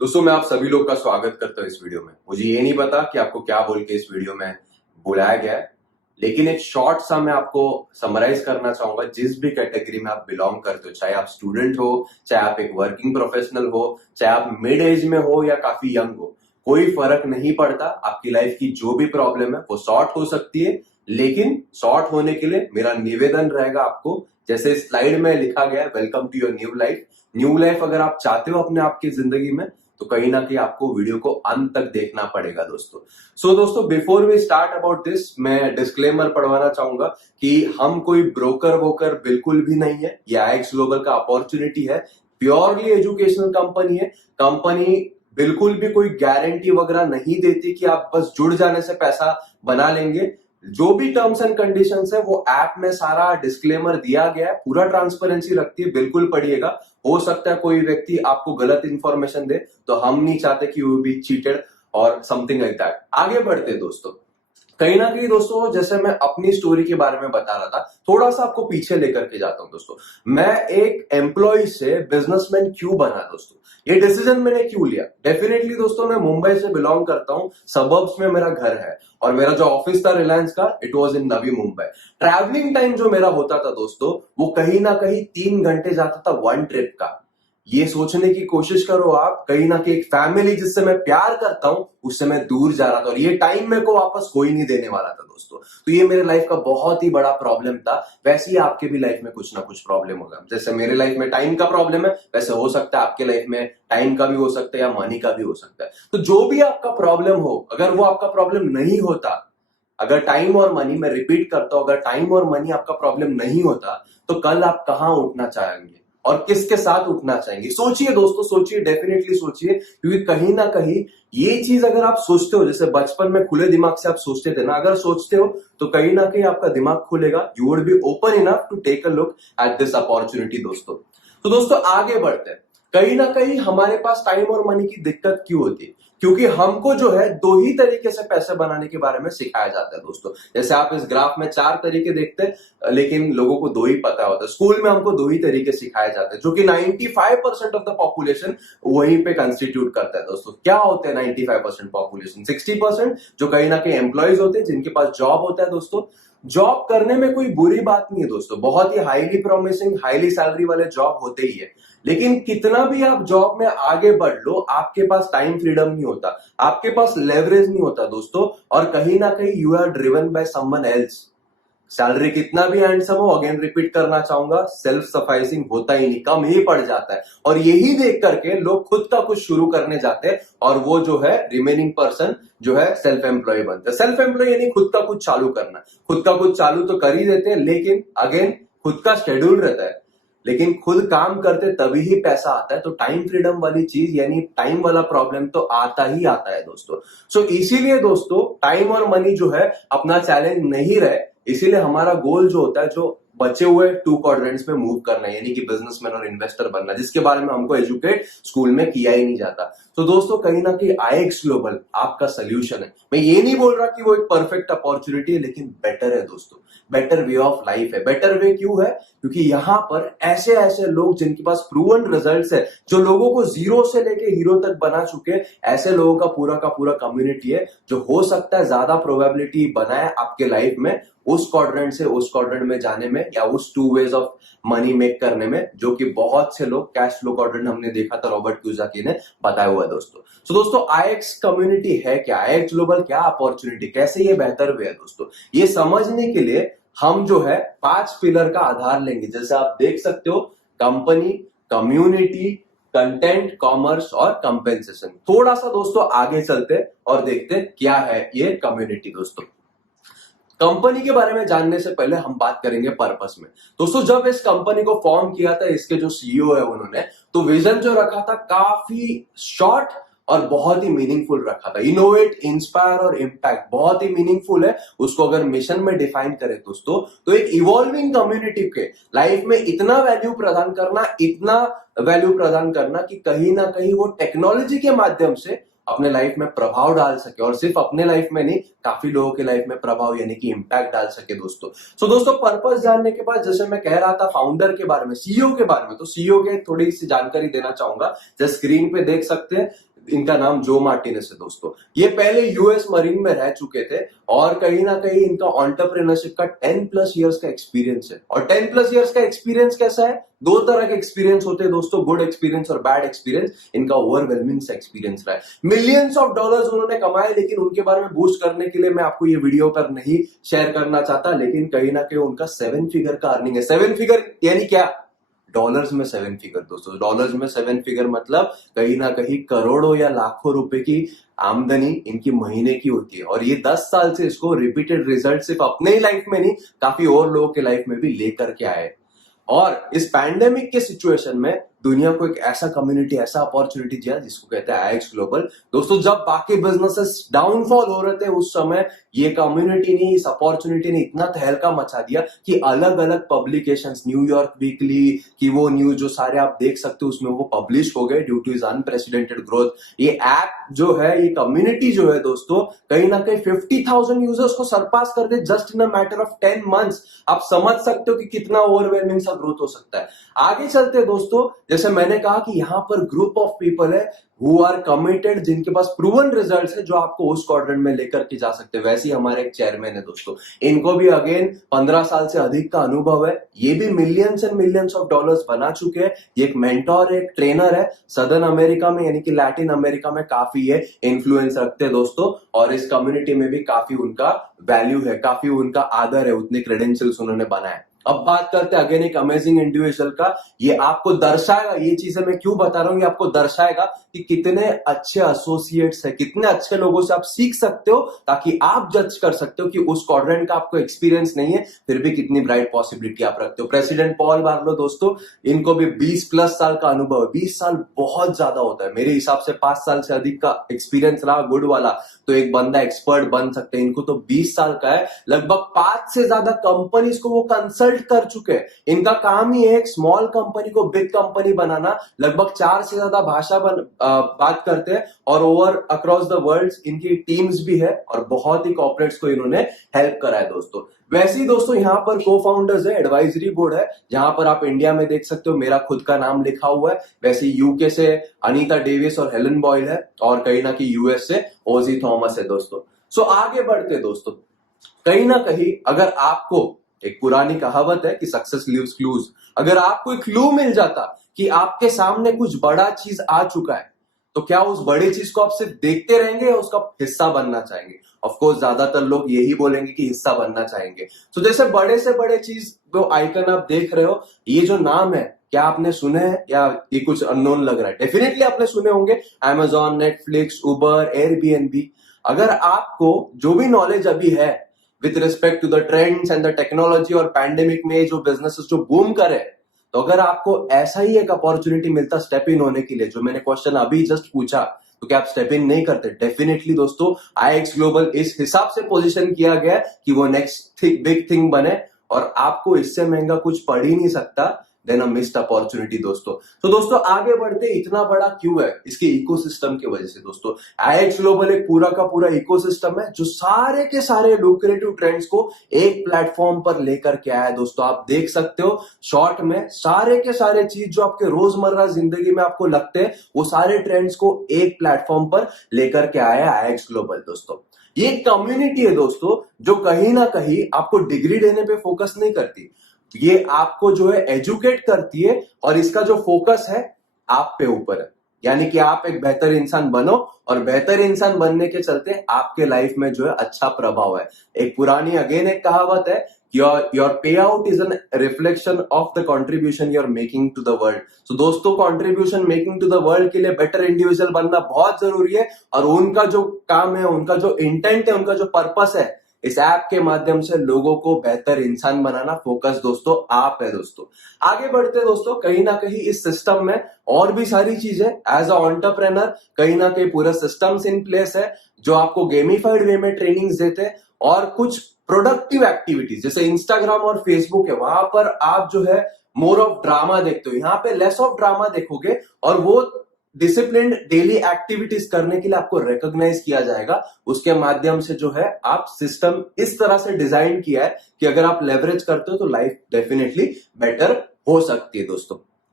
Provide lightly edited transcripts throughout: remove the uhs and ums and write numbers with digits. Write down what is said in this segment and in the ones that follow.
दोस्तों मैं आप सभी लोग का स्वागत करता हूँ इस वीडियो में। मुझे ये नहीं पता कि आपको क्या बोल के इस वीडियो में बुलाया गया है, लेकिन एक शॉर्ट सा मैं आपको समराइज करना चाहूंगा। जिस भी कैटेगरी में आप बिलोंग करते हो, चाहे आप स्टूडेंट हो, चाहे आप एक वर्किंग प्रोफेशनल हो, चाहे आप मिड एज में हो या काफी यंग हो, कोई फर्क नहीं पड़ता। आपकी लाइफ की जो भी प्रॉब्लम है वो सॉर्ट हो सकती है, लेकिन सॉर्ट होने के लिए मेरा निवेदन रहेगा आपको, जैसे स्लाइड में लिखा गया है, welcome to your new life. New life अगर आप चाहते हो अपने आप की जिंदगी में, तो कहीं ना कहीं आपको वीडियो को अंत तक देखना पड़ेगा दोस्तों। दोस्तों before we start about this, मैं डिस्क्लेमर पढ़वाना चाहूंगा कि हम कोई ब्रोकर वोकर बिल्कुल भी नहीं है। ये आईएक्स ग्लोबल का अपॉर्चुनिटी है, प्योरली एजुकेशनल कंपनी है। कंपनी बिल्कुल भी कोई गारंटी वगैरह नहीं देती कि आप बस जुड़ जाने से पैसा बना लेंगे। जो भी टर्म्स एंड कंडीशंस है वो ऐप में सारा डिस्क्लेमर दिया गया है, पूरा ट्रांसपेरेंसी रखती है, बिल्कुल पढ़िएगा। हो सकता है कोई व्यक्ति आपको गलत इंफॉर्मेशन दे, तो हम नहीं चाहते कि यू बी चीटेड और समथिंग लाइक दैट। आगे बढ़ते दोस्तों, कहीं ना कहीं दोस्तों, जैसे मैं अपनी स्टोरी के बारे में बता रहा था, थोड़ा सा आपको पीछे लेकर के जाता हूं दोस्तों। मैं एक एम्प्लॉय से बिजनेसमैन क्यों बना दोस्तों, ये डिसीजन मैंने क्यों लिया। डेफिनेटली दोस्तों, मैं मुंबई से बिलोंग करता हूं, सबर्ब्स में मेरा घर है, और मेरा जो ऑफिस था रिलायंस का, it was in Navi Mumbai. Travelling time जो मेरा होता था दोस्तों, वो कहीं ना कहीं 3 घंटे जाता था वन ट्रिप का। ये सोचने की कोशिश करो आप, कहीं ना कहीं एक फैमिली जिससे मैं प्यार करता हूं उससे मैं दूर जा रहा था, और ये टाइम मेरे को वापस कोई नहीं देने वाला था दोस्तों। तो ये मेरे लाइफ का बहुत ही बड़ा प्रॉब्लम था। वैसे ही आपके भी लाइफ में कुछ ना कुछ प्रॉब्लम होगा। जैसे मेरे लाइफ में टाइम का प्रॉब्लम है, वैसे हो सकता है आपके लाइफ में टाइम का भी हो सकता है या मनी का भी हो सकता है। तो जो भी आपका प्रॉब्लम हो, अगर वो आपका प्रॉब्लम नहीं होता, अगर टाइम और मनी, मैं रिपीट करता हूं, अगर टाइम और मनी आपका प्रॉब्लम नहीं होता, तो कल आप कहां उठना चाहेंगे और किसके साथ उठना चाहेंगे। सोचिए दोस्तों, सोचिए, डेफिनेटली सोचिए, क्योंकि कहीं ना कहीं ये चीज अगर आप सोचते हो, जैसे बचपन में खुले दिमाग से आप सोचते थे ना, अगर सोचते हो तो कहीं ना कहीं आपका दिमाग खुलेगा। You would be open enough to take a look at this opportunity दोस्तों। तो दोस्तों आगे बढ़ते हैं। कहीं ना कहीं हमारे पास टाइम और मनी की दिक्कत क्यों होती है? क्योंकि हमको जो है दो ही तरीके से पैसे बनाने के बारे में सिखाया जाता है दोस्तों। जैसे आप इस ग्राफ में 4 तरीके देखते हैं, लेकिन लोगों को 2 ही पता होता है। स्कूल में हमको 2 ही तरीके सिखाए जाते हैं, जो कि 95% ऑफ द पॉपुलेशन वहीं पे कंस्टिट्यूट करता है दोस्तों। क्या होते हैं 95% पॉपुलेशन? 60% जो कहीं ना कहीं एम्प्लॉयज होते हैं, जिनके पास जॉब होता है दोस्तों। जॉब करने में कोई बुरी बात नहीं है दोस्तों, बहुत ही हाईली प्रोमिसिंग, हाईली सैलरी वाले जॉब होते ही है। लेकिन कितना भी आप जॉब में आगे बढ़ लो, आपके पास टाइम फ्रीडम नहीं होता, आपके पास लेवरेज नहीं होता दोस्तों, और कहीं ना कहीं you are driven by someone else. Salary कितना भी हैंडसम हो, अगेन रिपीट करना चाहूंगा, सेल्फ सफाइसिंग होता ही नहीं, कम ही पड़ जाता है। और यही देख करके लोग खुद का कुछ शुरू करने जाते हैं, और वो जो है रिमेनिंग पर्सन जो है सेल्फ एम्प्लॉय बनता है। सेल्फ एम्प्लॉय यानी खुद का कुछ चालू करना। खुद का कुछ चालू तो कर ही देते हैं, लेकिन अगेन खुद का शेड्यूल रहता है, लेकिन खुद काम करते तभी ही पैसा आता है। तो टाइम फ्रीडम वाली चीज यानी टाइम वाला प्रॉब्लम तो आता ही आता है दोस्तों। इसीलिए दोस्तों टाइम और मनी जो है अपना चैलेंज नहीं रहे, इसीलिए हमारा गोल जो होता है, जो बचे हुए 2 क्वाड्रेंट्स में मूव करना है, यानी कि बिजनेसमैन और इन्वेस्टर बनना, जिसके बारे में हमको एजुकेट स्कूल में किया ही नहीं जाता। तो दोस्तों कहीं ना कहीं आईएक्स ग्लोबल आपका सोल्यूशन है। मैं ये नहीं बोल रहा कि वो एक परफेक्ट अपॉर्चुनिटी है, लेकिन बेटर है दोस्तों, बेटर वे ऑफ लाइफ है। बेटर वे क्यों है? क्योंकि यहां पर ऐसे ऐसे लोग जिनके पास प्रूवन रिजल्ट्स है, जो लोगों को जीरो से लेके हीरो तक बना चुके, ऐसे लोगों का पूरा कम्युनिटी है, जो हो सकता है ज्यादा प्रोबेबिलिटी बनाए आपके लाइफ में उस क्वाड्रेंट से उस क्वाड्रेंट में जाने में, या उस 2 वेज ऑफ मनी मेक करने में, जो कि बहुत से लोग कैश फ्लो क्वाड्रेंट हमने देखा था, रॉबर्ट कियोसाकी ने बताया हुआ है दोस्तों। दोस्तों आईएक्स कम्युनिटी है क्या, आईएक्स ग्लोबल क्या अपॉर्चुनिटी, कैसे ये बेहतर वे है दोस्तों, ये समझने के लिए हम जो है 5 पिलर का आधार लेंगे। जैसे आप देख सकते हो, कंपनी, कम्युनिटी, कंटेंट, कॉमर्स और कंपेंसेशन। थोड़ा सा दोस्तों आगे चलते और देखते क्या है ये कम्युनिटी दोस्तों। कंपनी के बारे में जानने से पहले हम बात करेंगे पर्पस में। दोस्तों जब इस कंपनी को फॉर्म किया था, इसके जो सीईओ है उन्होंने तो विजन जो रखा था काफी शॉर्ट और बहुत ही मीनिंगफुल रखा था। इनोवेट, इंस्पायर और इम्पैक्ट बहुत ही मीनिंगफुल है। उसको अगर मिशन में डिफाइन करें दोस्तों, तो एक इवॉल्विंग कम्युनिटी के लाइफ में इतना वैल्यू प्रदान करना, इतना वैल्यू प्रदान करना कि कहीं ना कहीं वो टेक्नोलॉजी के माध्यम से अपने लाइफ में प्रभाव डाल सके, और सिर्फ अपने लाइफ में नहीं, काफी लोगों के लाइफ में प्रभाव यानी कि इंपैक्ट डाल सके दोस्तों। दोस्तों पर्पस जानने के बाद, जैसे मैं कह रहा था फाउंडर के बारे में, सीईओ के बारे में, तो सीईओ के थोड़ी सी जानकारी देना चाहूंगा। जैसे स्क्रीन पे देख सकते हैं, इनका नाम जो मार्टिनेस है दोस्तों। ये पहले यूएस मरीन में रह चुके थे और कहीं ना कहीं इनका एंटरप्रेन्योरशिप का 10+ इयर्स का एक्सपीरियंस है। और 10+ इयर्स का एक्सपीरियंस कैसा है? दो तरह के एक्सपीरियंस होते हैं दोस्तों, गुड एक्सपीरियंस और बैड एक्सपीरियंस। इनका ओवरवेलमिंग सा एक्सपीरियंस रहा है, मिलियंस ऑफ डॉलर्स उन्होंने कमाए, लेकिन उनके बारे में बूस्ट करने के लिए मैं आपको ये वीडियो पर नहीं शेयर करना चाहता। लेकिन कहीं ना कहीं उनका 7 फिगर का अर्निंग है। 7 फिगर यानी क्या? डॉलर्स में 7 फिगर दोस्तों। डॉलर्स में 7 फिगर मतलब कहीं ना कहीं करोड़ों या लाखों रुपए की आमदनी इनकी महीने की होती है। और ये 10 साल से इसको रिपीटेड रिजल्ट सिर्फ अपने ही लाइफ में नहीं, काफी और लोगों के लाइफ में भी लेकर के आए। और इस पैंडेमिक के सिचुएशन में दुनिया को एक ऐसा कम्युनिटी, ऐसा अपॉर्चुनिटी दिया जिसको कहते हैं IX ग्लोबल। दोस्तों जब बाकी बिजनेसेस डाउनफॉल हो रहे थे उस समय ये कम्युनिटी ने, इस अपॉर्चुनिटी ने इतना तहलका मचा दिया कि अलग अलग पब्लिकेशंस, न्यूयॉर्क वीकली की वो न्यूज जो सारे आप देख सकते हो उसमें वो पब्लिश हो गए due two is unprecedented growth. ये ऐप जो है, ये कम्युनिटी जो है दोस्तों, कहीं ना कहीं 50,000 यूजर्स को सरपास कर they just in a matter of 10 months. आप समझ सकते हो कि कितना ओवरवेलमिंग सा ग्रोथ हो सकता है। आगे चलते हैं दोस्तों, जैसे मैंने कहा कि यहां पर ग्रुप ऑफ पीपल है हु आर कमिटेड, जिनके पास प्रूवन रिजल्ट्स है जो आपको उस क्वाड्रेंट में लेकर के जा सकते हैं। वैसे ही हमारे एक चेयरमैन है दोस्तों, इनको भी अगेन 15 साल से अधिक का अनुभव है। ये भी millions and millions of dollars बना चुके हैं। ये एक मेंटोर है, एक ट्रेनर है। सदर्न अमेरिका में यानी कि लैटिन अमेरिका में काफी ये इन्फ्लुएंस रखते हैं दोस्तों, और इस कम्युनिटी में भी काफी उनका वैल्यू है, काफी उनका आदर है, उतने क्रेडेंशियल्स उन्होंने बनाए। अब बात करते हैं अगेन एक अमेजिंग इंडिविजुअल का। ये आपको दर्शाएगा, ये चीजें मैं क्यों बता रहा हूं, ये आपको दर्शाएगा कि कितने अच्छे एसोसिएट्स है, कितने अच्छे लोगों से आप सीख सकते हो, ताकि आप जज कर सकते हो कि उस क्वाड्रेंट का आपको एक्सपीरियंस नहीं है फिर भी कितनी ब्राइट पॉसिबिलिटी आप रखते हो। प्रेसिडेंट पॉल बार्लो दोस्तों, इनको भी 20+ साल का अनुभव है। 20 साल बहुत ज्यादा होता है, मेरे हिसाब से 5 साल से अधिक का एक्सपीरियंस रहा गुड वाला तो एक बंदा एक्सपर्ट बन सकते हैं। इनको तो 20 साल का है। लगभग 5 से ज्यादा कंपनीज को वो कंसल्ट कर चुके हैं। इनका काम ही है एक स्मॉल कंपनी को बिग कंपनी बनाना। लगभग 4 से ज्यादा भाषा बात करते हैं और ओवर अक्रॉस द वर्ल्ड इनकी टीम्स भी है और बहुत ही कॉर्पोरेट्स को इन्होंने हेल्प करा है दोस्तों। वैसे ही दोस्तों यहाँ पर को फाउंडर्स है, एडवाइजरी बोर्ड है, जहां पर आप इंडिया में देख सकते हो मेरा खुद का नाम लिखा हुआ है। वैसे यूके से अनीता डेविस और हेलन बॉयल है, और कहीं ना कहीं यूएस से ओजी थॉमस है दोस्तों। सो आगे बढ़ते दोस्तों, कहीं ना कहीं अगर आपको, एक पुरानी कहावत है कि सक्सेस लीव्स क्लूज, अगर आपको एक क्लू मिल जाता कि आपके सामने कुछ बड़ा चीज आ चुका है, तो क्या उस बड़ी चीज को आप सिर्फ देखते रहेंगे या उसका हिस्सा बनना चाहेंगे? ऑफ कोर्स ज्यादातर लोग यही बोलेंगे कि हिस्सा बनना चाहेंगे। तो जैसे बड़े से बड़े चीज जो आइकन आप देख रहे हो, ये जो नाम है, क्या आपने सुने हैं या ये कुछ अननोन लग रहा है? डेफिनेटली आपने सुने होंगे, Amazon, नेटफ्लिक्स, उबर, एयरबीएनबी। अगर आपको जो भी नॉलेज अभी है with respect to the trends and the technology और पैंडेमिक में जो बिजनेसेस जो बूम करे, तो अगर आपको ऐसा ही एक अपॉर्चुनिटी मिलता स्टेप इन होने के लिए, जो मैंने क्वेश्चन अभी जस्ट पूछा, तो क्या आप स्टेप इन नहीं करते? डेफिनेटली दोस्तों, IX ग्लोबल इस हिसाब से पोजीशन किया गया कि वो नेक्स्ट बिग थिंग बने, और आपको इससे महंगा कुछ पड़ ही नहीं सकता देन अ मिस्ड अपॉर्चुनिटी दोस्तों। तो दोस्तों आगे बढ़ते, इतना बड़ा क्यों है? इसके इकोसिस्टम की वजह से दोस्तों। IX ग्लोबल एक पूरा का पूरा इकोसिस्टम है जो सारे के सारे लुक्रेटिव ट्रेंड्स को एक प्लेटफॉर्म पर लेकर के आया है दोस्तों। आप देख सकते हो शॉर्ट में सारे के सारे चीज जो आपके रोजमर्रा जिंदगी में आपको लगते हैं, वो सारे ट्रेंड्स को एक प्लेटफॉर्म पर लेकर के आया है IX ग्लोबल दोस्तों। ये कम्युनिटी है दोस्तों जो कहीं ना कहीं आपको डिग्री देने पे फोकस नहीं करती, ये आपको जो है एजुकेट करती है, और इसका जो फोकस है आप पे ऊपर है। यानी कि आप एक बेहतर इंसान बनो, और बेहतर इंसान बनने के चलते आपके लाइफ में जो है अच्छा प्रभाव है। एक पुरानी अगेन एक कहावत है, योर पे out is an reflection of the contribution you are making to the world. तो दोस्तों contribution making to the world के लिए बेटर इंडिविजुअल बनना बहुत जरूरी है, और उनका जो काम है, उनका जो इंटेंट है, उनका जो पर्पस है, इस ऐप के माध्यम से लोगों को बेहतर इंसान बनाना, फोकस दोस्तों आप है दोस्तों। आगे बढ़ते दोस्तों, कहीं ना कहीं इस सिस्टम में और भी सारी चीजें एज अ एंटरप्रेन्योर, कहीं ना कहीं पूरा सिस्टम्स इन प्लेस है जो आपको गेमिफाइड वे में ट्रेनिंग्स देते हैं, और कुछ प्रोडक्टिव एक्टिविटीज जैसे इंस्टाग्राम और फेसबुक है, वहां पर आप जो है मोर ऑफ ड्रामा देखते हो, यहाँ पे लेस ऑफ ड्रामा देखोगे, और वो डिसिप्लिन्ड डेली एक्टिविटीज करने के लिए आपको रिकॉग्नाइज किया जाएगा। उसके माध्यम से जो है आप सिस्टम इस तरह से डिजाइन किया है कि अगर आप लेवरेज करते हो तो लाइफ डेफिनेटली बेटर हो सकती है दोस्तों।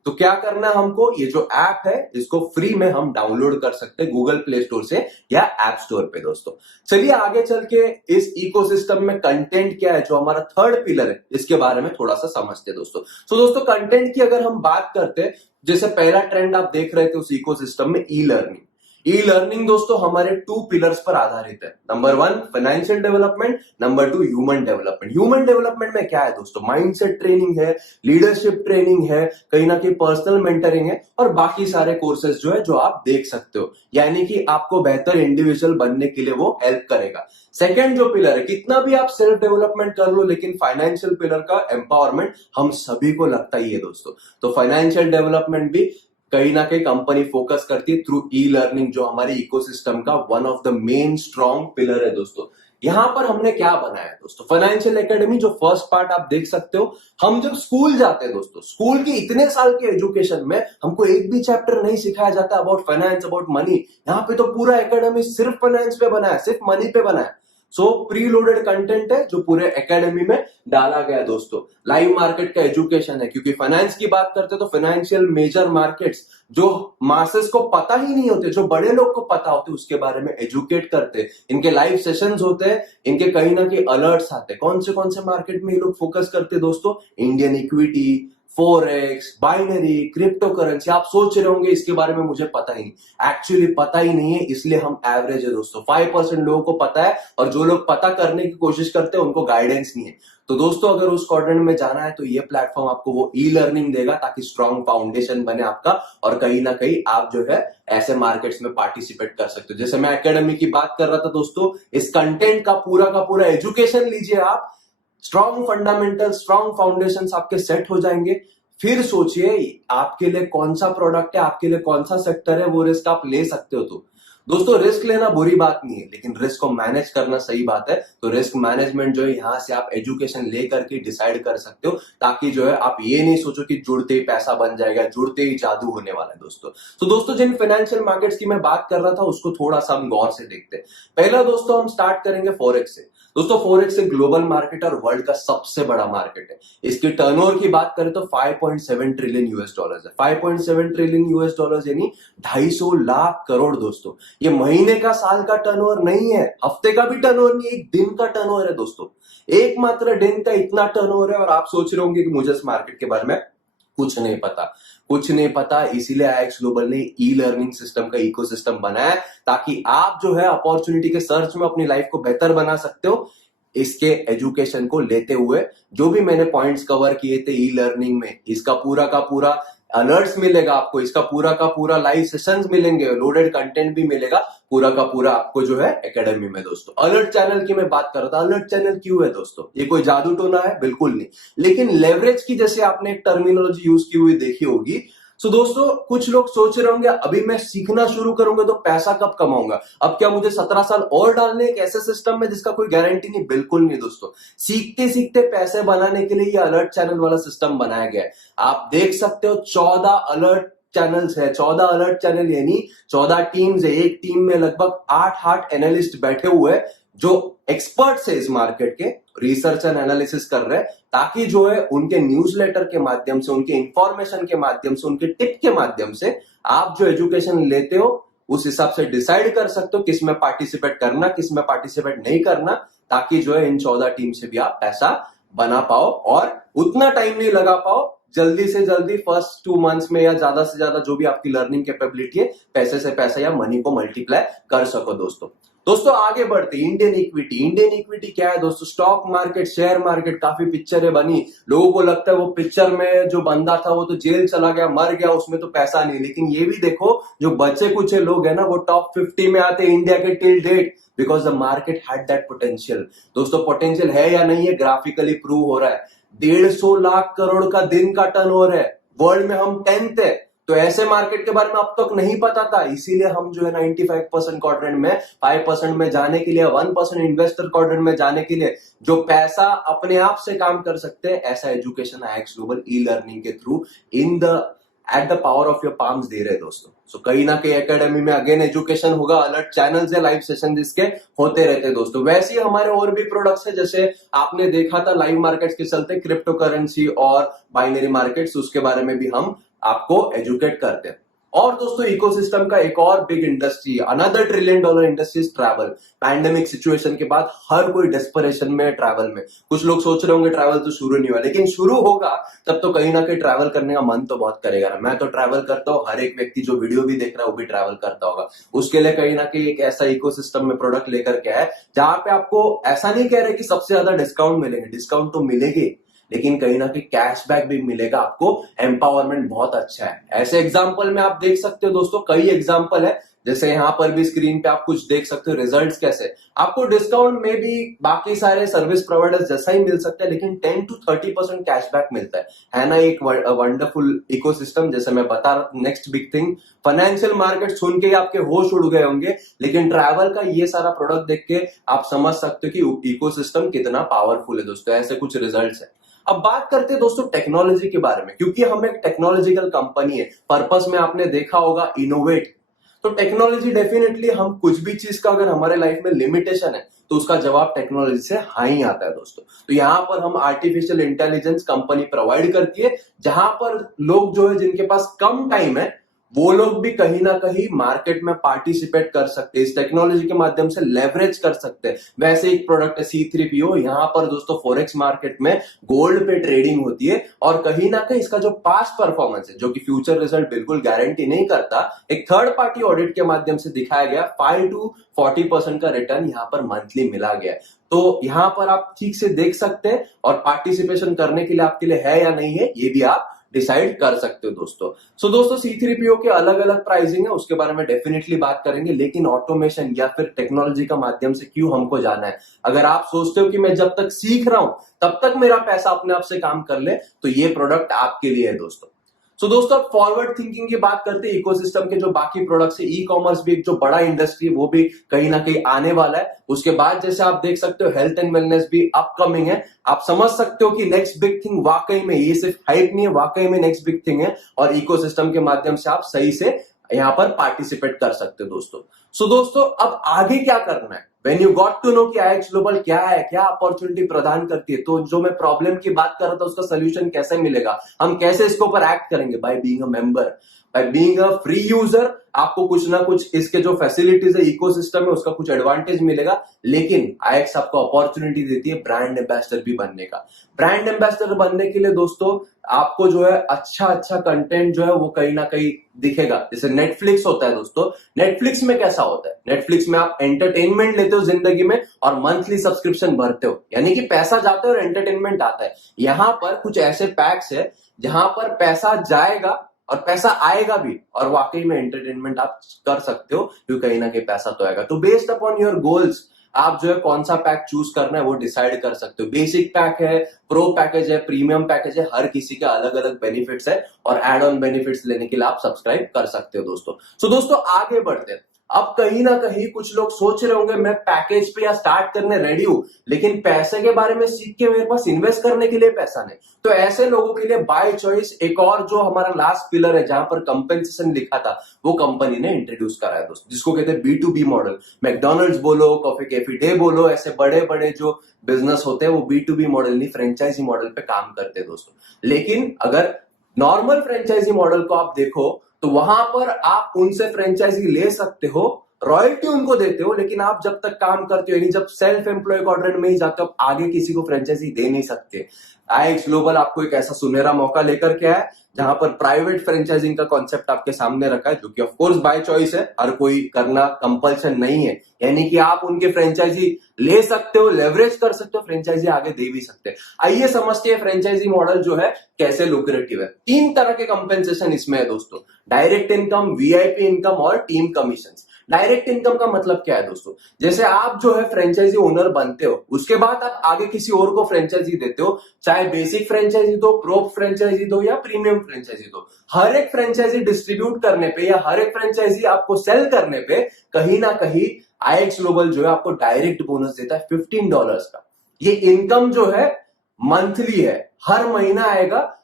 तो क्या करना है हमको, ये जो ऐप है इसको फ्री में हम डाउनलोड कर सकते हैं गूगल प्ले स्टोर से या ऐप स्टोर पे दोस्तों। चलिए आगे चल के इस इकोसिस्टम में कंटेंट क्या है, जो हमारा थर्ड पिलर है, इसके बारे में थोड़ा सा समझते हैं दोस्तों। तो दोस्तों कंटेंट की अगर हम बात करते हैं, जैसे पहला ट्रेंड आप देख रहे थे उस इकोसिस्टम में, ई लर्निंग। ई लर्निंग दोस्तों हमारे 2 पिलर्स पर आधारित है। Number 1 financial development, number 2 human development. Human development में क्या है दोस्तों, माइंडसेट ट्रेनिंग है, लीडरशिप ट्रेनिंग है, कहीं ना कहीं पर्सनल मेंटरिंग है और बाकी सारे कोर्सेज जो है जो आप देख सकते हो, यानी कि आपको बेहतर इंडिविजुअल बनने के लिए वो हेल्प करेगा। सेकेंड जो पिलर है, कितना भी आप सेल्फ डेवलपमेंट कर लो, लेकिन फाइनेंशियल पिलर का एम्पावरमेंट हम सभी को लगता ही है दोस्तों। तो फाइनेंशियल डेवलपमेंट भी कहीं ना कहीं कंपनी फोकस करती है थ्रू ई लर्निंग, जो हमारे इकोसिस्टम का one of the main strong pillar है दोस्तों। यहां पर हमने क्या बनाया है दोस्तों, फाइनेंशियल एकेडमी, जो फर्स्ट पार्ट आप देख सकते हो। हम जब स्कूल जाते हैं दोस्तों, स्कूल की इतने साल के एजुकेशन में हमको एक भी चैप्टर नहीं सिखाया जाता अबाउट फाइनेंस, अबाउट मनी। यहाँ पे तो पूरा एकेडमी सिर्फ फाइनेंस पे बना है, सिर्फ मनी पे बना है। सो प्री लोडेड कंटेंट है जो पूरे एकेडमी में डाला गया दोस्तों। लाइव मार्केट का एजुकेशन है, क्योंकि फाइनेंस की बात करते हैं तो फाइनेंशियल मेजर मार्केट्स जो मासेस को पता ही नहीं होते, जो बड़े लोग को पता होते, उसके बारे में एजुकेट करते हैं। इनके लाइव सेशंस होते हैं, इनके कहीं ना कहीं अलर्ट्स आते हैं। कौन से मार्केट में ये लोग फोकस करते हैं दोस्तों, Indian equity, forex, binary, crypto currency. आप सोच रहे होंगे इसके बारे में मुझे पता ही नहीं, एक्चुअली पता ही नहीं है, इसलिए हम एवरेज है दोस्तों। 5% लोगों को पता है और जो लोग पता करने की कोशिश करते हैं उनको गाइडेंस नहीं है। तो दोस्तों अगर उस क्वाड्रेंट में जाना है तो ये प्लेटफॉर्म आपको वो ई लर्निंग देगा, ताकि स्ट्रॉन्ग फाउंडेशन बने आपका और कहीं ना कहीं आप जो है ऐसे मार्केट्स में पार्टिसिपेट कर सकते हो। जैसे मैं एकेडमी की बात कर रहा था दोस्तों, इस कंटेंट का पूरा एजुकेशन लीजिए आप, स्ट्रॉन्ग फंडामेंटल, स्ट्रॉन्ग फाउंडेशंस आपके सेट हो जाएंगे। फिर सोचिए आपके लिए कौन सा प्रोडक्ट है, आपके लिए कौन सा सेक्टर है, वो रिस्क आप ले सकते हो। तो दोस्तों रिस्क लेना बुरी बात नहीं है, लेकिन रिस्क को मैनेज करना सही बात है। तो रिस्क मैनेजमेंट जो है यहां से आप एजुकेशन लेकर के डिसाइड कर सकते हो, ताकि जो है आप ये नहीं सोचो कि जुड़ते ही पैसा बन जाएगा, जुड़ते ही जादू होने वाला है दोस्तों। तो दोस्तों जिन फाइनेंशियल मार्केट्स की मैं बात कर रहा था उसको थोड़ा सा हम गौर से देखते हैं। पहला दोस्तों हम स्टार्ट करेंगे फॉरेक्स से। दोस्तों फॉरेक्स एक ग्लोबल मार्केट और वर्ल्ड का सबसे बड़ा मार्केट है। इसकी टर्नओवर की बात करें तो 5.7 ट्रिलियन यूएस डॉलर्स है। 5.7 ट्रिलियन यूएस डॉलर्स यानी 250 लाख करोड़ दोस्तों। ये महीने का, साल का टर्नओवर नहीं है, हफ्ते का भी टर्नओवर नहीं, एक दिन का टर्नओवर है दोस्तों। एक मात्र दिन का इतना टर्नओवर है। और आप सोच रहे होंगे कि मुझे इस मार्केट के बारे में कुछ नहीं पता, इसीलिए आईएक्स ग्लोबल ने ई लर्निंग सिस्टम का इकोसिस्टम बनाया, ताकि आप जो है अपॉर्चुनिटी के सर्च में अपनी लाइफ को बेहतर बना सकते हो। इसके एजुकेशन को लेते हुए जो भी मैंने पॉइंट्स कवर किए थे ई लर्निंग में, इसका पूरा का पूरा अलर्ट्स मिलेगा आपको, इसका पूरा का पूरा लाइव सेशंस मिलेंगे, लोडेड कंटेंट भी मिलेगा पूरा का पूरा आपको जो है एकेडमी में दोस्तों। अलर्ट चैनल की मैं बात कर रहा था। अलर्ट चैनल क्यों है दोस्तों, ये कोई जादू टोना है? बिल्कुल नहीं। लेकिन लेवरेज की जैसे आपने एक टर्मिनोलॉजी यूज की हुई देखी होगी। सो दोस्तों कुछ लोग सोच रहे होंगे अभी मैं सीखना शुरू करूंगा तो पैसा कब कमाऊंगा, अब क्या मुझे 17 साल और डालने एक ऐसे सिस्टम में जिसका कोई गारंटी नहीं? बिल्कुल नहीं दोस्तों। सीखते सीखते पैसे बनाने के लिए ये अलर्ट चैनल वाला सिस्टम बनाया गया है। आप देख सकते हो 14 अलर्ट चैनल्स है। 14 अलर्ट चैनल यानी 14 टीम्स है। एक टीम में लगभग 8 एनालिस्ट बैठे हुए हैं जो एक्सपर्ट्स है इस मार्केट के, रिसर्च एंड एनालिसिस कर रहे हैं, ताकि जो है उनके न्यूज़लेटर के माध्यम से, उनके इंफॉर्मेशन के माध्यम से, उनके टिप के माध्यम से आप जो एजुकेशन लेते हो उस हिसाब से डिसाइड कर सकते हो किस में पार्टिसिपेट करना, किस में पार्टिसिपेट नहीं करना, ताकि जो है इन 14 टीम से भी आप पैसा बना पाओ और उतना टाइम नहीं लगा पाओ, जल्दी से जल्दी फर्स्ट 2 मंथ्स में या ज्यादा से ज्यादा जो भी आपकी लर्निंग कैपेबिलिटी है, पैसे से पैसा या मनी को मल्टीप्लाई कर सको दोस्तों आगे बढ़ते इंडियन इक्विटी क्या है दोस्तों? Stock market, share market. काफी पिक्चरें बनी, लोगों को लगता है वो पिक्चर में जो बंदा था वो तो जेल चला गया, मर गया, उसमें तो पैसा नहीं। लेकिन ये भी देखो जो बचे कुछ लोग है ना वो टॉप 50 में आते इंडिया के till date, because the market had that potential. दोस्तों पोटेंशियल है या नहीं है, ग्राफिकली प्रूव हो रहा है। 150 लाख करोड़ का दिन का टर्नओवर है, वर्ल्ड में हम 10th है। तो ऐसे मार्केट के बारे में अब तक नहीं पता था, इसीलिए हम जो है 95% क्वाड्रेंट में 5% में जाने के लिए, 1% इन्वेस्टर क्वाड्रेंट में जाने के लिए, जो पैसा अपने आप से काम कर सकते हैं, ऐसा एजुकेशन आईएक्स ग्लोबल ई लर्निंग के through in the at the power of your palms दे रहे हैं दोस्तों। सो कहीं ना कहीं एकेडमी में अगेन एजुकेशन होगा, अलर्ट चैनल्स है, लाइव सेशन जिसके होते रहते हैं दोस्तों। वैसे ही हमारे और भी प्रोडक्ट्स है, जैसे आपने देखा था लाइव मार्केट्स के चलते क्रिप्टो करेंसी और बाइनरी मार्केट्स, उसके बारे में भी हम आपको एजुकेट करते हैं। और दोस्तों इकोसिस्टम का एक और big industry, another $1 trillion industry is travel. Pandemic situation के बाद हर कोई डेस्परेशन में है ट्रैवल में। कुछ लोग सोच रहे होंगे ट्रैवल तो शुरू नहीं हुआ, लेकिन शुरू होगा तब तो कहीं ना कहीं ट्रैवल करने का मन तो बहुत करेगा ना। मैं तो ट्रैवल करता हूँ, हर एक व्यक्ति जो वीडियो भी देख रहा है वो भी ट्रैवल करता होगा। उसके लिए कहीं ना कहीं एक ऐसा इकोसिस्टम में प्रोडक्ट लेकर के है जहां पे आपको ऐसा नहीं कह रहे कि सबसे ज्यादा डिस्काउंट मिलेंगे, डिस्काउंट तो मिलेगी, लेकिन कहीं ना कहीं कैशबैक भी मिलेगा आपको। एम्पावरमेंट बहुत अच्छा है। ऐसे एग्जांपल में आप देख सकते हो दोस्तों, कई एग्जांपल है, जैसे यहां पर भी स्क्रीन पे आप कुछ देख सकते हो रिजल्ट्स कैसे। आपको डिस्काउंट में भी बाकी सारे सर्विस प्रोवाइडर्स जैसा ही मिल सकता है, लेकिन 10 to 30% कैशबैक मिलता है ना। एक वंडरफुल इकोसिस्टम, जैसे मैं बता रहा। Next big thing, financial market सुन के ही आपके होश उड़ गए होंगे, लेकिन ट्रैवल का ये सारा प्रोडक्ट देख के आप समझ सकते हो कि इकोसिस्टम कितना पावरफुल है दोस्तों। ऐसे कुछ रिजल्ट्स है। अब बात करते हैं दोस्तों टेक्नोलॉजी के बारे में, क्योंकि हम एक टेक्नोलॉजिकल कंपनी है। पर्पस में आपने देखा होगा इनोवेट, तो टेक्नोलॉजी डेफिनेटली, हम कुछ भी चीज का अगर हमारे लाइफ में लिमिटेशन है तो उसका जवाब टेक्नोलॉजी से हाँ ही आता है दोस्तों। तो यहाँ पर हम आर्टिफिशियल इंटेलिजेंस कंपनी प्रोवाइड करती है, जहां पर लोग जो है जिनके पास कम टाइम है वो लोग भी कहीं ना कहीं मार्केट में पार्टिसिपेट कर सकते हैं, इस टेक्नोलॉजी के माध्यम से लेवरेज कर सकते हैं। वैसे एक प्रोडक्ट है C3PO, यहाँ पर दोस्तों फॉरेक्स मार्केट में गोल्ड पे ट्रेडिंग होती है, और कहीं ना कहीं इसका जो पास्ट परफॉर्मेंस है, जो कि फ्यूचर रिजल्ट बिल्कुल गारंटी नहीं करता, एक थर्ड पार्टी ऑडिट के माध्यम से दिखाया गया 5 to 40% का रिटर्न यहाँ पर मंथली मिला गया है। तो यहाँ पर आप ठीक से देख सकते हैं, और पार्टिसिपेशन करने के लिए आपके लिए है या नहीं है ये भी आप डिसाइड कर सकते हो दोस्तों। सो दोस्तों C3PO के अलग अलग प्राइसिंग है, उसके बारे में डेफिनेटली बात करेंगे, लेकिन ऑटोमेशन या फिर टेक्नोलॉजी का माध्यम से क्यों हमको जाना है। अगर आप सोचते हो कि मैं जब तक सीख रहा हूं तब तक मेरा पैसा अपने आप से काम कर ले, तो ये प्रोडक्ट आपके लिए है दोस्तों। सो दोस्तों अब फॉरवर्ड थिंकिंग की बात करते हैं, इकोसिस्टम के जो बाकी प्रोडक्ट्स है, ई कॉमर्स भी एक जो बड़ा इंडस्ट्री है वो भी कहीं ना कहीं आने वाला है। उसके बाद जैसे आप देख सकते हो हेल्थ एंड वेलनेस भी अपकमिंग है। आप समझ सकते हो कि नेक्स्ट बिग थिंग वाकई में, ये सिर्फ हाइप नहीं है, वाकई में नेक्स्ट बिग थिंग है, और इकोसिस्टम के माध्यम से आप सही से यहाँ पर पार्टिसिपेट कर सकते हो दोस्तों। सो दोस्तों अब आगे क्या करना है, When you got to know कि IX ग्लोबल क्या है, क्या अपॉर्चुनिटी प्रदान करती है, तो जो मैं प्रॉब्लम की बात कर रहा था उसका सोल्यूशन कैसे मिलेगा, हम कैसे इसके ऊपर एक्ट करेंगे, by being a member, by being a free user. आपको कुछ ना कुछ इसके जो फैसिलिटीज है, इकोसिस्टम है, उसका कुछ एडवांटेज मिलेगा, लेकिन IX आपको अपॉर्चुनिटी देती है ब्रांड एम्बेसडर भी बनने का। ब्रांड एम्बेसडर बनने के लिए दोस्तों आपको जो है अच्छा कंटेंट जो है वो कहीं ना कहीं दिखेगा। जैसे नेटफ्लिक्स होता है दोस्तों, नेटफ्लिक्स में कैसा होता है, नेटफ्लिक्स में आप एंटरटेनमेंट लेते हो जिंदगी में और मंथली सब्सक्रिप्शन भरते हो, यानी कि पैसा जाता है और एंटरटेनमेंट आता है। यहां पर कुछ ऐसे पैक्स है जहां पर पैसा जाएगा और पैसा आएगा भी, और वाकई में एंटरटेनमेंट आप कर सकते हो, क्योंकि कहीं ना कहीं पैसा तो आएगा। तो बेस्ड अपॉन योर गोल्स आप जो है कौन सा पैक चूज करना है वो डिसाइड कर सकते हो। बेसिक पैक है, प्रो पैकेज है, प्रीमियम पैकेज है, हर किसी के अलग अलग बेनिफिट्स है, और एड ऑन बेनिफिट्स लेने के लिए आप सब्सक्राइब कर सकते हो दोस्तों। सो दोस्तों आगे बढ़ते हैं। अब कहीं ना कहीं कुछ लोग सोच रहे होंगे मैं पैकेज पे या स्टार्ट करने रेडी हूं, लेकिन पैसे के बारे में सीख के मेरे पास इन्वेस्ट करने के लिए पैसा नहीं। तो ऐसे लोगों के लिए बाय चॉइस एक और जो हमारा लास्ट पिलर है जहां पर कंपेंसेशन लिखा था, वो कंपनी ने इंट्रोड्यूस करा है दोस्तों, जिसको कहते हैं B2B मॉडल। मैकडॉनल्ड्स बोलो, कॉफी कैफे डे बोलो, ऐसे बड़े बड़े जो बिजनेस होते हैं वो B2B मॉडल नहीं, फ्रेंचाइजी मॉडल पे काम करते हैं दोस्तों। लेकिन अगर नॉर्मल फ्रेंचाइजी मॉडल को आप देखो तो वहां पर आप उनसे फ्रेंचाइजी ले सकते हो, रॉयल्टी उनको देते हो, लेकिन आप जब तक काम करते हो, यानी जब सेल्फ एम्प्लॉय क्वाड्रेंट में ही जाते हो, आप आगे किसी को फ्रेंचाइजी दे नहीं सकते। IX ग्लोबल आपको एक ऐसा सुनहरा मौका लेकर के आया जहां पर प्राइवेट फ्रेंचाइजिंग का कॉन्सेप्ट आपके सामने रखा है, जो कि ऑफ कोर्स बाय चॉइस है, हर कोई करना कंपल्सन नहीं है। यानी कि आप उनके फ्रेंचाइजी ले सकते हो, लेवरेज कर सकते हो, फ्रेंचाइजी आगे दे भी सकते हैं। आइए समझते हैं फ्रेंचाइजी मॉडल जो है कैसे लुक्रेटिव है। 3 तरह के कंपेंसेशन इसमें है दोस्तों, डायरेक्ट इनकम, VIP इनकम और टीम कमीशन। डायरेक्ट इनकम का मतलब क्या है दोस्तों, जैसे आप जो है फ्रेंचाइजी ओनर बनते हो, उसके बाद आप आगे किसी और को फ्रेंचाइजी देते हो, चाहे बेसिक फ्रेंचाइजी दो, प्रो फ्रेंचाइजी दो या प्रीमियम फ्रेंचाइजी दो। हर एक फ्रेंचाइजी डिस्ट्रीब्यूट करने पे या हर एक फ्रेंचाइजी आपको सेल करने पे कहीं ना कहीं IX ग्लोबल जो है आपको डायरेक्ट बोनस देता है $15 का। ये इनकम जो है मंथली है, हर महीना आएगा,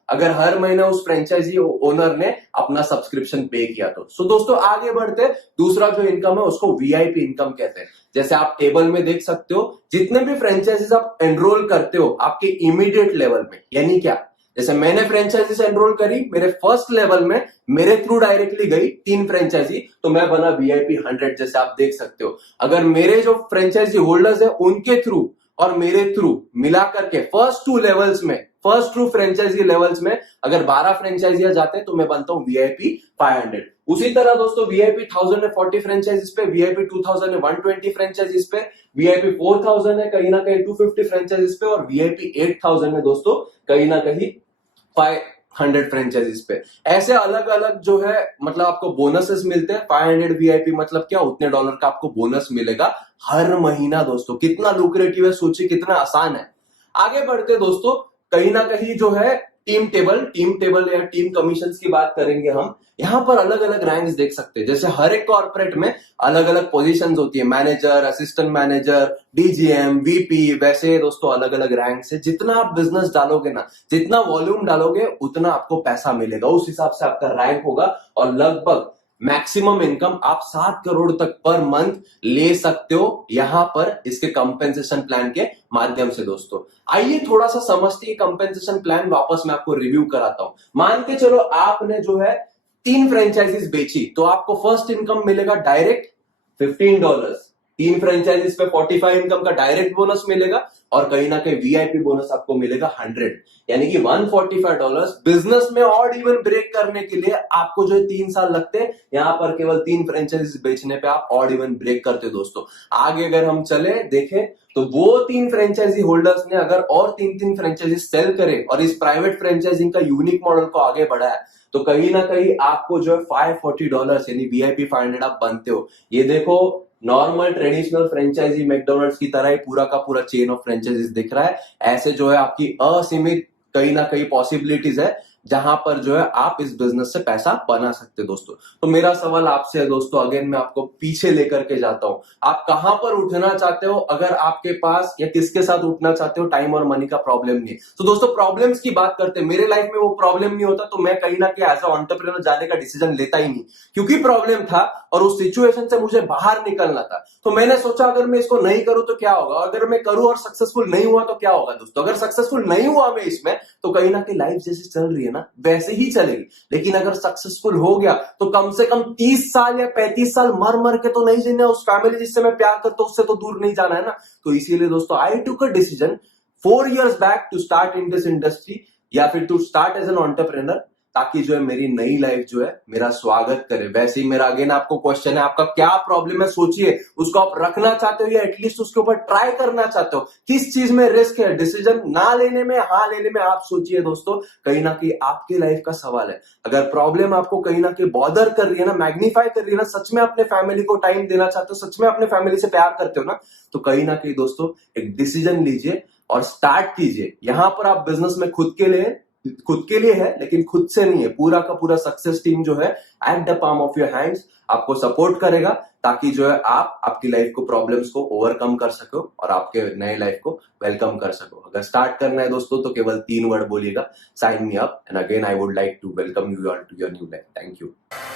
अगर हर महीने उस फ्रेंचाइजी ओनर ने अपना सब्सक्रिप्शन पे किया तो। सो दोस्तों आगे बढ़ते, दूसरा जो इनकम है उसको वीआईपी इनकम कहते हैं। जैसे आप टेबल में देख सकते हो, जितने भी फ्रेंचाइजीज आप एनरोल करते हो आपके इमीडिएट लेवल में, यानी क्या, जैसे मैंने फ्रेंचाइजीज एनरोल करी, मेरे फर्स्ट लेवल में मेरे थ्रू डायरेक्टली गई 3 फ्रेंचाइजी, तो मैं बना वीआईपी 100, जैसे आप देख सकते हो। अगर मेरे जो फ्रेंचाइजी होल्डर्स है उनके थ्रू और मेरे थ्रू मिला करके फर्स्ट 2 लेवल्स में, फर्स्ट 2 फ्रेंचाइजी लेवल्स में अगर 12 फ्रेंचाइजियां जाते हैं तो मैं बनता हूं वीआईपी 500। उसी तरह दोस्तों वीआईपी 1000 है 40 फ्रेंचाइजीज पे, वीआईपी 2000 है 120 फ्रेंचाइजीज पे, वीआईपी 4000 है कहीं ना कहीं 250 फ्रेंचाइजीज पे, और वीआईपी 8000 है दोस्तों कहीं ना कहीं 500 फ्रेंचाइजीज पे। ऐसे अलग अलग जो है मतलब आपको बोनसेस मिलते हैं। 500 वीआईपी मतलब क्या, उतने डॉलर का आपको बोनस मिलेगा हर महीना। दोस्तों कितना लुक्रेटिव है, सोचिए कितना आसान है। आगे बढ़ते दोस्तों, कहीं ना कहीं जो है टीम टेबल या टीम कमीशंस की बात करेंगे हम। यहां पर अलग अलग रैंक्स देख सकते हैं। जैसे हर एक कॉर्पोरेट में अलग अलग पोजीशंस होती है, manager, assistant manager, DGM, VP, वैसे दोस्तों अलग अलग रैंक से। जितना आप बिजनेस डालोगे ना, जितना वॉल्यूम डालोगे उतना आपको पैसा मिलेगा, उस हिसाब से आपका रैंक होगा। और लगभग मैक्सिमम इनकम आप 7 करोड़ तक पर मंथ ले सकते हो यहां पर इसके कंपेंसेशन प्लान के माध्यम से। दोस्तों आइए थोड़ा सा समझते हैं कंपेंसेशन प्लान, वापस मैं आपको रिव्यू कराता हूं। मान के चलो आपने जो है 3 फ्रेंचाइजीज बेची, तो आपको फर्स्ट इनकम मिलेगा डायरेक्ट $15। 3 फ्रेंचाइजीज पे 45 इनकम का डायरेक्ट बोनस मिलेगा, और कहीं ना कहीं वीआईपी बोनस आपको मिलेगा 100, यानी कि $145। बिजनेस में ऑड इवन ब्रेक करने के लिए आपको जो 3 साल लगते हैं, यहां पर केवल 3 फ्रेंचाइजीज बेचने पे आप ऑड इवन ब्रेक करते हो। दोस्तों आगे अगर हम चले देखें तो वो 3 फ्रेंचाइजी होल्डर्स ने अगर और 3 फ्रेंचाइजी सेल करे और इस प्राइवेट फ्रेंचाइजिंग का यूनिक मॉडल को आगे बढ़ाया, तो कहीं ना कहीं आपको जो है $540 यानी वीआईपी 500 आप बनते हो। ये देखो नॉर्मल ट्रेडिशनल फ्रेंचाइजी मैकडोनल्ड्स की तरह ही पूरा का पूरा चेन ऑफ फ्रेंचाइजीज दिख रहा है। ऐसे जो है आपकी असीमित कहीं ना कहीं पॉसिबिलिटीज है जहां पर जो है आप इस बिजनेस से पैसा बना सकते हो। दोस्तों तो मेरा सवाल आपसे है दोस्तों, अगेन मैं आपको पीछे लेकर के जाता हूं, आप कहां पर उठना चाहते हो? अगर आपके पास या किसके साथ उठना चाहते हो, टाइम और मनी का प्रॉब्लम नहीं है। तो दोस्तों प्रॉब्लम्स की बात करते हैं, मेरे लाइफ में वो प्रॉब्लम नहीं होता तो मैं कहीं ना कहीं एज अ एंटरप्रेन्योर जाने का डिसीजन लेता ही नहीं, क्योंकि प्रॉब्लम था और उस सिचुएशन से मुझे बाहर निकलना था। तो मैंने सोचा अगर मैं इसको नहीं करूं तो क्या होगा, अगर मैं करूं और सक्सेसफुल नहीं हुआ तो क्या होगा। दोस्तों अगर सक्सेसफुल नहीं हुआ मैं इसमें, तो कहीं ना कहीं लाइफ जैसे चल रही है ना वैसे ही चलेगी। लेकिन अगर सक्सेसफुल हो गया तो कम से कम 30 साल या 35 साल मर मर के तो नहीं जीना, उस फैमिली जिससे मैं प्यार करता हूं उससे तो दूर नहीं जाना है ना। तो इसीलिए दोस्तों आई टुक a decision 4 years back to start in this industry, या फिर to start as an entrepreneur, ताकि जो है मेरी नई लाइफ जो है मेरा स्वागत करे। वैसे ही मेरा अगेन आपको क्वेश्चन है, आपका क्या प्रॉब्लम है सोचिए, उसको आप रखना चाहते हो या एटलीस्ट उसके ऊपर ट्राई करना चाहते हो। किस चीज में रिस्क है, डिसीजन ना लेने में, हाँ लेने में, आप सोचिए। दोस्तों कहीं ना कहीं आपकी लाइफ का सवाल है। अगर प्रॉब्लम आपको कहीं ना कहीं बॉदर कर रही है ना, मैग्नीफाई कर रही है ना, सच में अपने फैमिली को टाइम देना चाहते हो, सच में अपने फैमिली से प्यार करते हो ना, तो कहीं ना कहीं दोस्तों एक डिसीजन लीजिए और स्टार्ट कीजिए। यहां पर आप बिजनेस में खुद के लिए है, लेकिन खुद से नहीं है। पूरा का पूरा सक्सेस टीम जो है at the palm of your hands आपको सपोर्ट करेगा, ताकि जो है आप आपकी लाइफ को, प्रॉब्लम्स को ओवरकम कर सको और आपके नए लाइफ को वेलकम कर सको। अगर स्टार्ट करना है दोस्तों तो केवल 3 वर्ड बोलिएगा, sign me up, and again I would like to welcome you all to your new life. Thank you.